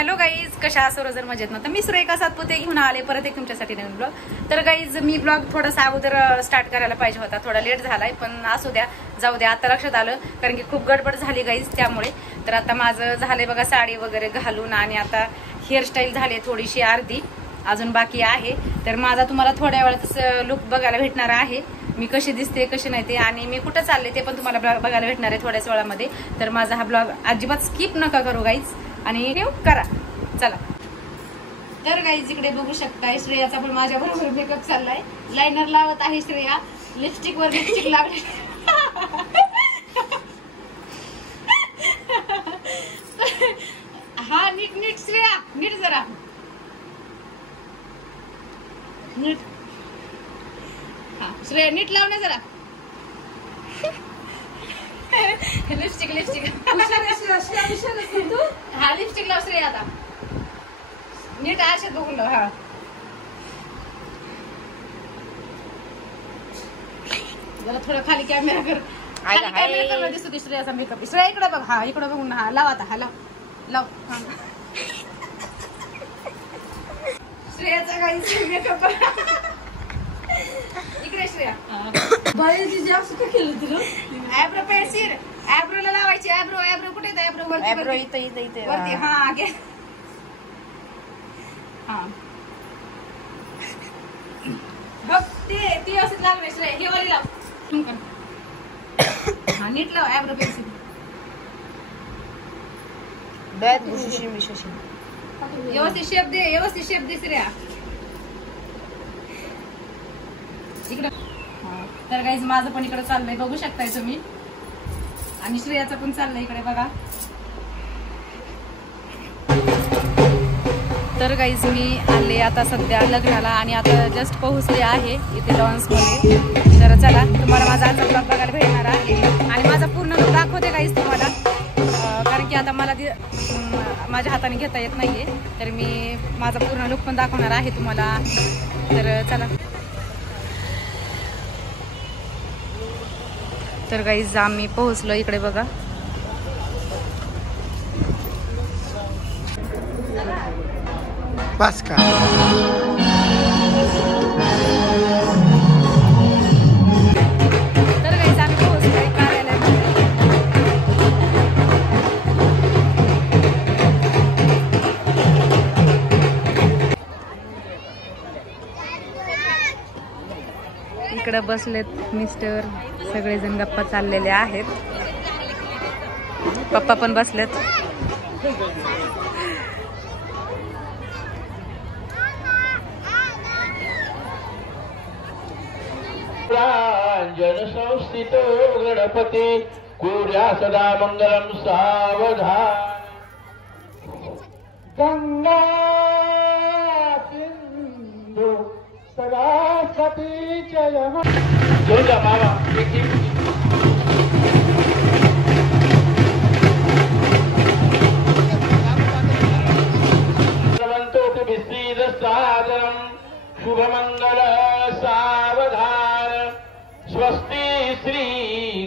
Hello guys, कशा सर्व जर मजेत ना. तर मी सुरेखा सातपुते घेऊन आले परत एक तुमच्यासाठी नवीन ब्लॉग. तर गाईज मी ब्लॉग थोडासा अगोदर स्टार्ट करायला पाहिजे होता, थोडा लेट झालाय, पण असू द्या, जाऊ द्या. आता लक्षात आलं कारण की खूप गडबड झाली गाईज त्यामुळे. तर आता माझं झालंय बघा साडी वगैरे घालून आणि आता हेअरस्टाईल झाली थोडीशी अर्धी, अजून बाकी आहे. तर माझा तुम्हाला थोड्या वेळातच लुक बघायला भेटणार आहे, मी कशी दिसते कशी नाही ते, आणि मी कुठं चालले ते पण तुम्हाला बघायला भेटणार आहे थोड्याच वेळामध्ये. तर माझा हा ब्लॉग अजिबात स्किप नका करू गाईज आणि करा. चला तर गाईज इकडे बघू शकताय श्रेयाचा पण माझ्या बरोबर मेकअप चाललाय. लायनर लावत आहे श्रेया, लिपस्टिक वर लिपस्टिक लावली. हा नीट नीट श्रेया, नीट जरा नीट. हा श्रेया नीट लाव ना जरा. लिपस्टिक लिपस्टिक हा लिपस्टिक लाव श्रेया आता नीट आरशात बघून लाव. हा जरा थोडं खाली कॅमेरा कर, कॅमेरा कर दिसतो श्रेयाचा मेकअप. श्रेया इकडे बघ, हा इकडे बघून हा लाव आता, हा लाव लाव. श्रेयाचा काही मेकअप इकडे श्रेया. ऍब्रो पेन्सिल ऍब्रोला लावायची. ऍब्रो ऍब्रो कुठे येतं? ऍब्रो वरती ऍब्रो इथे वरती. हा घे. हा बघ ते असं लागले श्रेय, हे वाली लाव. हा नीट लाव ऍब्रो पेन्सिल. व्यवस्थित शेप दे, व्यवस्थित शेप दे श्रेया इकडं. तर गाईज माझं पण इकडे चाललंय बघू शकताय तुम्ही, आणि श्रेयाचं पण चाललंय इकडे बघा. तर गाईज मी आले आता सध्या लग्नाला आणि आता जस्ट पोहोचले आहे इथे लॉन्समध्ये. तर चला तुम्हाला माझा आजचा ब्लॉग बघायला भेटणार आहे आणि माझा पूर्ण लुक दाखवते गाईज तुम्हाला, कारण की आता मला माझ्या हाताने घेता येत नाहीये. तर मी माझा पूर्ण लुक पण दाखवणार आहे तुम्हाला. तर चला. तर गाईज आम्ही पोहोचलो इकडे बघा. बस का तर गाईज आम्ही पोहोचलोय कार्यालयामध्ये. इकडे बसलेत मिस्टर, सगळेजण गप्पा चाललेले आहेत. पप्पा पण बसलेत. प्रांजन संस्थितो गणपती कुर्या सदा मंगलम सावधान. गंगा सिंधू सरस्वती जयम. जोजा मामा सादरम शुभमंगल सावधान. स्वस्ति श्री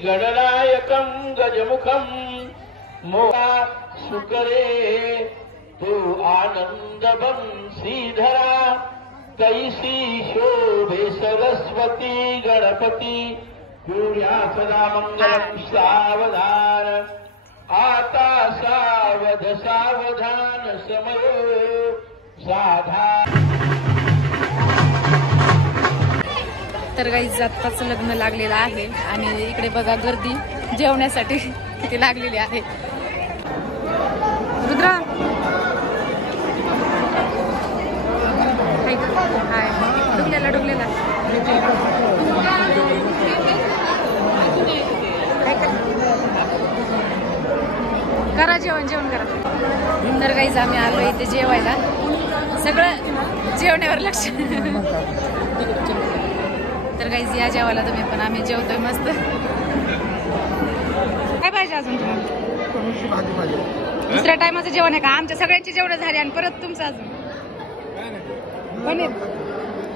गणनायकं गजमुखं मोहा सुकरे तू आनंद बंशीधरा. कैसी शोभे सरस्वती गणपती कुर्या सदा मंगलम सावधान. आता सावध सावधान समयो साधा. तर गाईज आत्ताच लग्न लागलेलं आहे आणि इकडे बघा गर्दी जेवण्यासाठी किती लागलेली आहे. रुद्रा हाय डुबलेला डुबलेला करा जेवण जेवण करा. तर गाईज आम्ही आलो इथे जेवायला, सगळं जेवण्यावर लक्ष. तर गाईज या जेवायला तुम्ही पण, आम्ही जेवतोय मस्त. काय पाहिजे अजून तुम्हाला? दुसऱ्या टायमाचं जेवण आहे का? आमच्या सगळ्यांची जेवण झाली आणि परत तुमचं अजून पनीर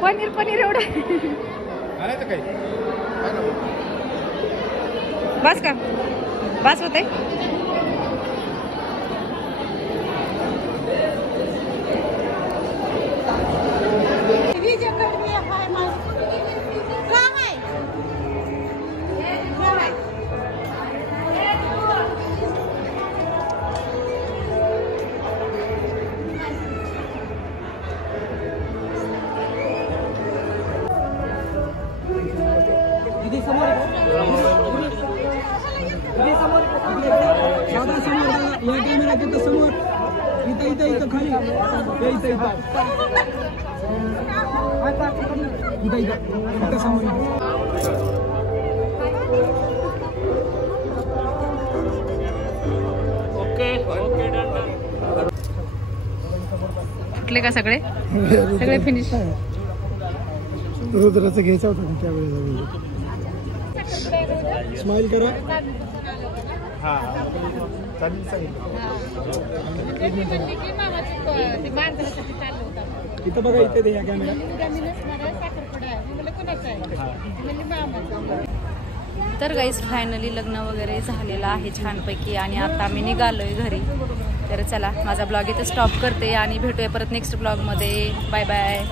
पनीर पनीर एवढं बस का? बस होते. समोर इथं इथं इथं खाली इथं इथं इथं इथं इथं समोर फुटले का सगळे सगळे फिनिश. रुद्राचं घ्यायचं होतं त्यावेळेस. स्माइल करा. इथं बघा इथे या कॅमेरा. तर गाईज फायनली लग्न वगैरे झालेलं आहे छानपैकी आणि आता आम्ही निघालोय घरी. तर चला माझा ब्लॉग इथे स्टॉप करते आणि भेटूया परत नेक्स्ट ब्लॉगमध्ये. Bye bye.